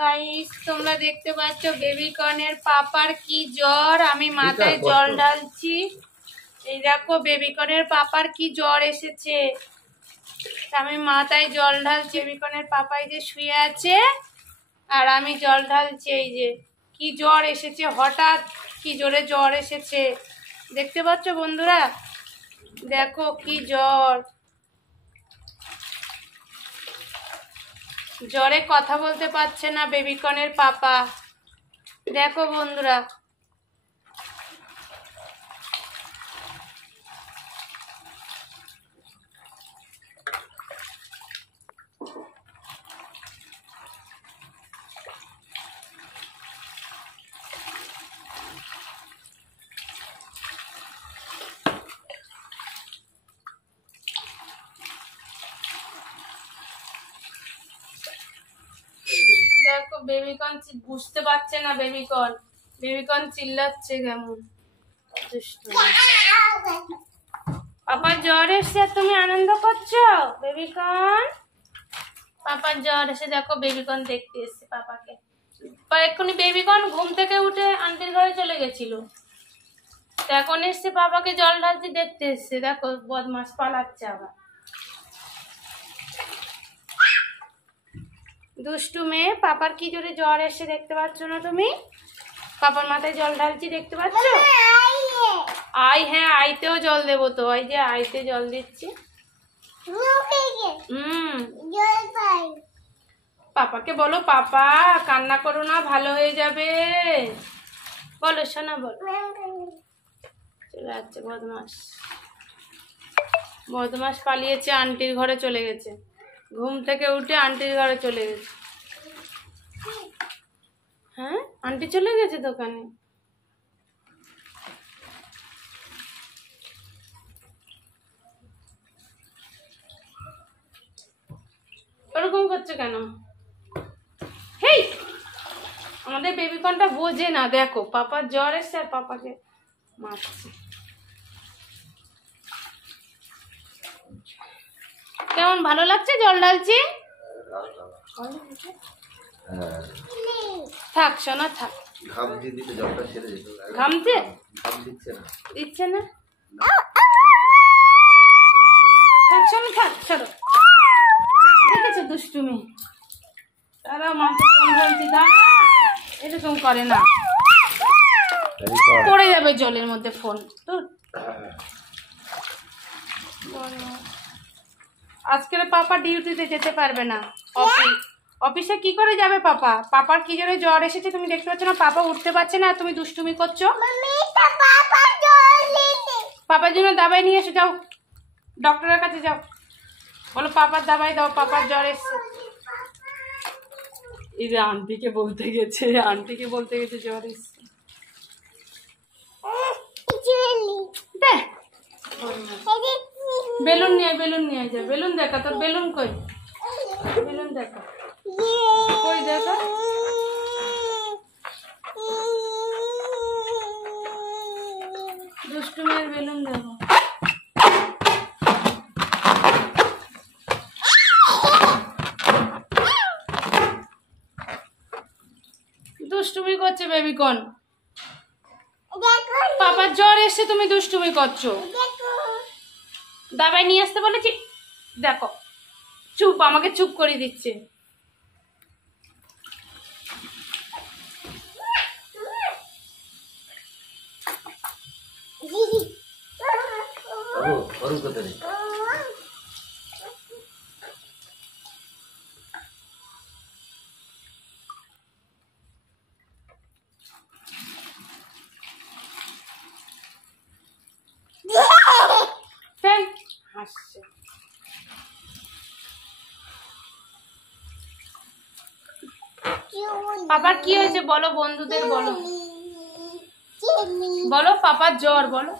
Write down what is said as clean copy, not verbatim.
Guys তোমরা দেখতে পাচ্ছ বেবিকর্নের পাপার কি জ্বর। আমি মাথায় জল ঢালছি। এই দেখো বেবিকর্নের পাপার কি জ্বর এসেছে। আমি মাথায় জল ঢালছি। বেবিকর্নের পাপাই যে শুয়ে আছে আর আমি জল ঢালছি। এই যে কি জ্বর এসেছে, হঠাৎ কি জোরে জ্বর এসেছে দেখতে পাচ্ছ বন্ধুরা। দেখো কি জ্বর, জ্বরে কথা বলতে পারছে না বেবিকর্নের পাপা। দেখো বন্ধুরা, দেখো বেবিকর্ন বুঝতে পারছে না। বেবিকর্ন চিল্লাচ্ছে কেমন। পাপার জ্বর এসে তুমি আনন্দ করছো বেবিকর্ন। পাপার জ্বর এসে দেখো বেবিকর্ন দেখতে এসছে পাপাকে। এক্ষুনি বেবিকর্ন ঘুম থেকে উঠে আন্টির ঘরে চলে গেছিল, এখন এসছে পাপাকে জল ঢালতে দেখতে এসছে। দেখো বদমাস পালাচ্ছে আবার, দুষ্টু মেয়ে। পাপার কি জোরে জ্বর এসে দেখতে পাচ্ছ না তুমি। পাপার মাথায় জল ঢালছি দেখতে পাচ্ছ। আই, হ্যাঁ আইতেও জল দেবো তো। ওই যে আইতে জল দিচ্ছি। পাপাকে বলো পাপা কান্না করো না, ভালো হয়ে যাবে। বলো শোনা, বলো। চলে যাচ্ছে বদমাস। বদমাস পালিয়েছে, আন্টির ঘরে চলে গেছে। ঘুম থেকে উঠে আন্টির ঘরে চলে গেছে। হ্যাঁ আন্টি চলে গেছে দোকানে। ওরকম করছে কেন? হেই, আমাদের বেবিকর্নটা বোঝে না। দেখো পাপার জ্বর এসছে আর পাপাকে মারছে। কেমন ভালো লাগছে জল ঢালছি। থাক সোনা থাক। ঘামছে, দিচ্ছে না। থাক সোনা থাক, সরো। দেখেছো দুষ্টুমি, তারা মাকে জল ঢালছি এরকম করে না। পড়ে যাবে জলের মধ্যে ফোন। আজকের পাপা ডিউটিতে যেতে পারবে না। অফিসে কি করে যাবে পাপা? পাপার কি জোরে জ্বর এসেছে তুমি দেখতে পাচ্ছ না। পাপা উঠতে পারছে না, তুমি দুষ্টুমি করছো। পাপার জন্য দাবাই নিয়ে এসে যাও, ডক্টরের কাছে যাও। বলো পাপার দাবাই দাও, পাপার জ্বর এসছে। এই যে আন্টিকে বলতে গেছে জ্বর এসছে। বেলুন নিয়ে যা। বেলুন দেখা, তোর বেলুন কই? বেলুন দেখা, কই দেখা। দুষ্টু মেয়ের বেলুন দেখো। দুষ্টুমি করছে বেবিকর্ন। পাপার জ্বর এসছে, তুমি দুষ্টুমি করছো। দাবাই নিয়ে আসতে বলেছি। দেখো চুপ, আমাকে চুপ করে দিচ্ছে। হাসছে। পাপার কি হয়েছে বলো, বন্ধুদের বলো। বলো পাপার জ্বর, বলো।